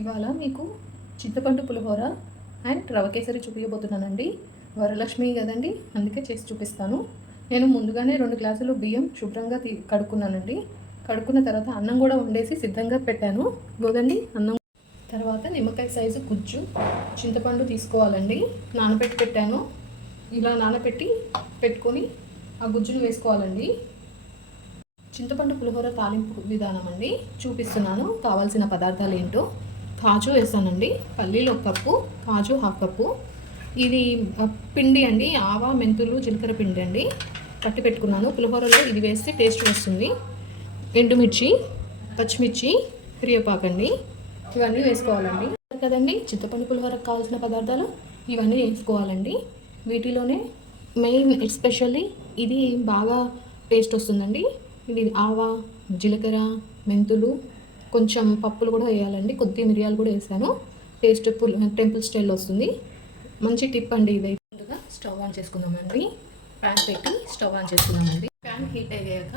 ఇవాళ మీకు చింతపండు పులిహోర అండ్ రవ కేసరి చూపించబోతున్నానండి. వరలక్ష్మి కదండి, అందుకే చేసి చూపిస్తాను. నేను ముందుగానే 2 గ్లాసులు బియ్యం శుభ్రంగా కడుక్కున్నానండి. కడుక్కున్న తర్వాత అన్నం కూడా వండేసి సిద్ధంగా పెట్టాను. గోదండి అన్నం. తర్వాత నిమ్మకాయ సైజు గుజ్జు చింతపండు తీసుకోవాలండి. నానబెట్టి పెట్టాను. ఇలా నానబెట్టి పెట్టుకొని ఆ గుజ్జును వేసుకోవాలండి. చింతపండు పులిహోర తాలింపు విధానం అండి చూపిస్తున్నాను. కావాల్సిన పదార్థాలు ఏంటో. కాజు వేసానండి, పల్లీలు 1 కప్పు, కాజు 1/2 కప్పు. ఇది పిండి అండి, ఆవా మెంతులు జీలకర్ర పిండి అండి, పట్టి పెట్టుకున్నాను. పులిహోరలో ఇది వేస్తే టేస్ట్ వస్తుంది. ఎండుమిర్చి, పచ్చిమిర్చి, కరివేపాకండి, ఇవన్నీ వేసుకోవాలండి కదండి. చింతపండు పులిహోరకు కావాల్సిన పదార్థాలు ఇవన్నీ వేసుకోవాలండి. వీటిలోనే మెయిన్ ఎస్పెషల్లీ ఇది బాగా టేస్ట్ వస్తుందండి. ఇది ఆవా, జీలకర్ర, మెంతులు, కొంచెం పప్పులు కూడా వేయాలండి. కొద్దిగా మిరియాలు కూడా వేసాను. టేస్ట్ టెంపుల్ స్టైల్లో వస్తుంది. మంచి టిప్ అండి ఇది. ముందుగా స్టవ్ ఆన్ చేసుకుందామండి. ప్యాన్ పెట్టి స్టవ్ ఆన్ చేసుకుందామండి. ప్యాన్ హీట్ అయ్యాక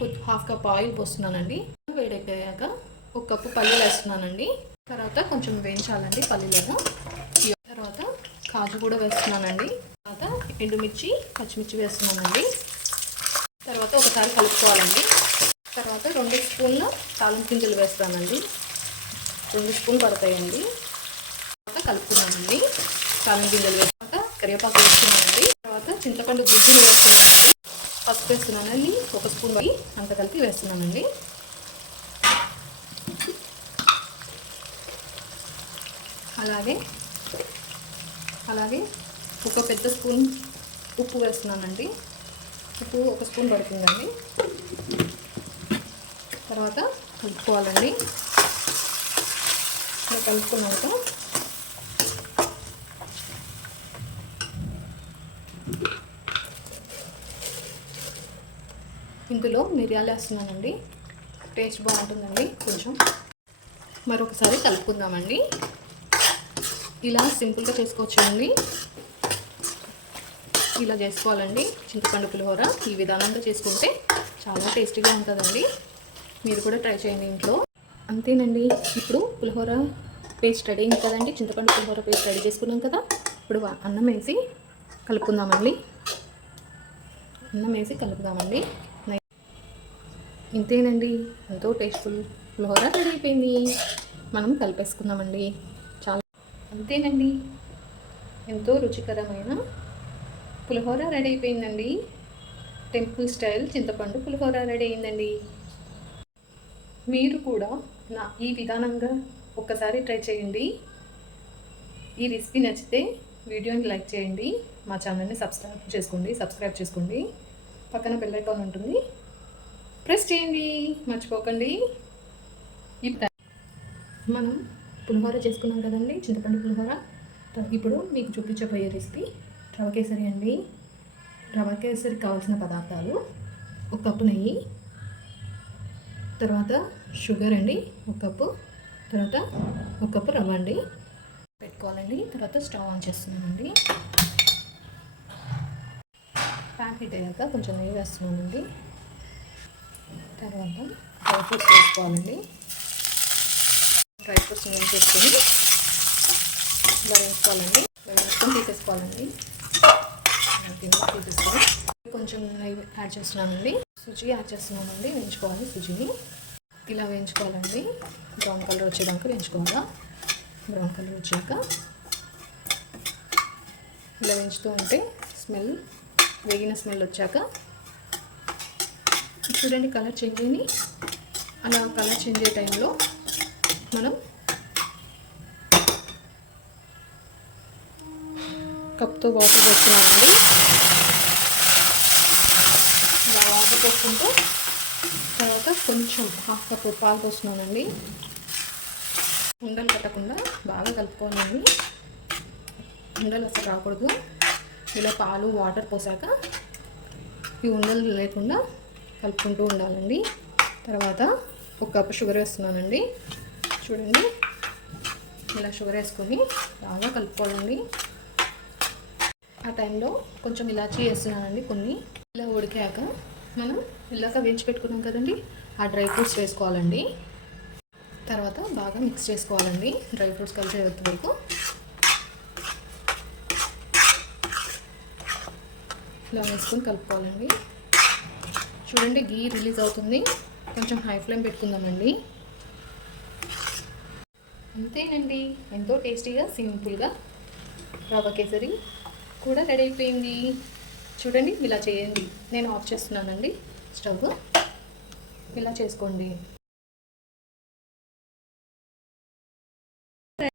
1/2 కప్ ఆయిల్ పోస్తున్నానండి. వేడెక్కాక 1 కప్పు పల్లీలు వేస్తున్నానండి. తర్వాత కొంచెం వేయించాలండి పల్లీలను. తర్వాత కాజు కూడా వేస్తున్నానండి. తర్వాత ఎండుమిర్చి, పచ్చిమిర్చి వేస్తున్నానండి. తర్వాత ఒకసారి కలుపుకోవాలండి. తర్వాత 2 స్పూన్ల తాలింపు గింజలు వేస్తానండి. 2 స్పూన్లు పడతాయండి. తర్వాత కలుపుకున్నానండి. తాలింపు గింజలు వేసిన తర్వాత కరివేపాకు వేస్తున్నానండి. తర్వాత చింతపండు గుజ్జు వేస్తున్నానండి. పసుపు వేస్తున్నానండి. 1 స్పూన్ అంత కలిపి వేస్తున్నానండి. అలాగే 1 పెద్ద స్పూన్ ఉప్పు వేస్తున్నానండి. ఉప్పు 1 స్పూన్ పడుతుందండి. తర్వాత కలుపుకోవాలండి. కలుపుకున్నాక ఇందులో మిరియాలు వేస్తున్నానండి. టేస్ట్ బాగుంటుందండి. కొంచెం మరొకసారి కలుపుకుందామండి. ఇలా సింపుల్గా చేసుకోవచ్చండి. ఇలా చేసుకోవాలండి చింతపండు పులిహోర. ఈ విధానంలో చేసుకుంటే చాలా టేస్టీగా ఉంటుందండి. మీరు కూడా ట్రై చేయండి ఇంట్లో. అంతేనండి. ఇప్పుడు పులిహోర పేస్ట్ రెడీ అయింది కదండి. చింతపండు పులిహోర పేస్ట్ రెడీ చేసుకున్నాం కదా. ఇప్పుడు అన్నం వేసి కలుపుకుందామండి. ఇంతేనండి, ఎంతో టేస్ట్ఫుల్ పులిహోర రెడీ అయిపోయింది. మనం కలిపేసుకుందామండి. చాలా అంతేనండి, ఎంతో రుచికరమైన పులిహోర రెడీ అయిపోయిందండి. టెంపుల్ స్టైల్ చింతపండు పులిహోర రెడీ అయిందండి. మీరు కూడా ఈ విధానంగా ఒక్కసారి ట్రై చేయండి. ఈ రెసిపీ నచ్చితే వీడియోని లైక్ చేయండి. మా ఛానల్ని సబ్స్క్రైబ్ చేసుకోండి. పక్కన బెల్ ఐకాన్ ఉంటుంది, ప్రెస్ చేయండి, మర్చిపోకండి. మనం పులిహోర చేసుకున్నాం కదండి, చింతపండు పులిహోర. ఇప్పుడు మీకు చూపించబోయే రెసిపీ రవ కేసరి అండి. రవ కేసరికి కావాల్సిన పదార్థాలు 1 కప్పు నెయ్యి, తర్వాత షుగర్ అండి 1 కప్పు, తర్వాత 1 కప్పు రవ్వ అండి పెట్టుకోవాలండి. తర్వాత స్టవ్ ఆన్ చేస్తున్నానండి. ప్యాన్ హీట్ అయ్యాక కొంచెం నెయ్యి వేస్తున్నానండి. తర్వాత డ్రై ఫ్రూట్స్ వేసుకోవాలండి. డ్రై ఫ్రూట్స్ వేసుకొని ఇలా వేసుకోవాలండి. వేసుకొని తీసేసుకోవాలండి. కొంచెం నెయ్యి యాడ్ చేస్తున్నానండి. సుజీ యాడ్ చేస్తున్నానండి. వేయించుకోవాలి. సుజీని ఇలా వేయించుకోవాలండి. బ్రౌన్ కలర్ వచ్చేదాకా వేయించుకోవాలా. బ్రౌన్ కలర్ వచ్చాక ఇలా వేయించుతూ ఉంటే వేగిన స్మెల్ వచ్చాక చూడండి కలర్ చేంజ్ అయ్యి. అలా కలర్ చేంజ్ అయ్యే టైంలో మనం కప్తో వాటర్ పోస్తున్నామండి. ఇలా వాటర్ పోసుకుంటూ తర్వాత కొంచెం 1/2 కప్పు పాలు పోస్తున్నానండి. ఉండలు కట్టకుండా బాగా కలుపుకోవాలండి. ఉండలు అసలు రాకూడదు. ఇలా పాలు వాటర్ పోసాక ఈ ఉండలు లేకుండా కలుపుకుంటూ ఉండాలండి. తర్వాత 1 కప్పు షుగర్ వేస్తున్నానండి. చూడండి ఇలా షుగర్ వేసుకొని బాగా కలుపుకోవాలండి. ఆ టైంలో కొంచెం ఇలాచీ వేస్తున్నానండి. కొన్ని ఇలా ఉడికాక మనం ఇలాగ వేయించి పెట్టుకున్నాం కదండి, ఆ డ్రై ఫ్రూట్స్ వేసుకోవాలండి. తర్వాత బాగా మిక్స్ చేసుకోవాలండి డ్రై ఫ్రూట్స్ కలిసేంత వరకు. ఇలా వేసుకొని కలుపుకోవాలండి. చూడండి గీ రిలీజ్ అవుతుంది. కొంచెం హై ఫ్లేమ్ పెట్టుకుందామండి. అంతేనండి, ఎంతో టేస్టీగా సింపుల్గా రవ్వ కేసరి కూడా రెడీ అయిపోయింది. చూడండి ఇలా చేయండి. నేను ఆఫ్ చేస్తున్నానండి స్టవ్. ఇలా చేసుకోండి.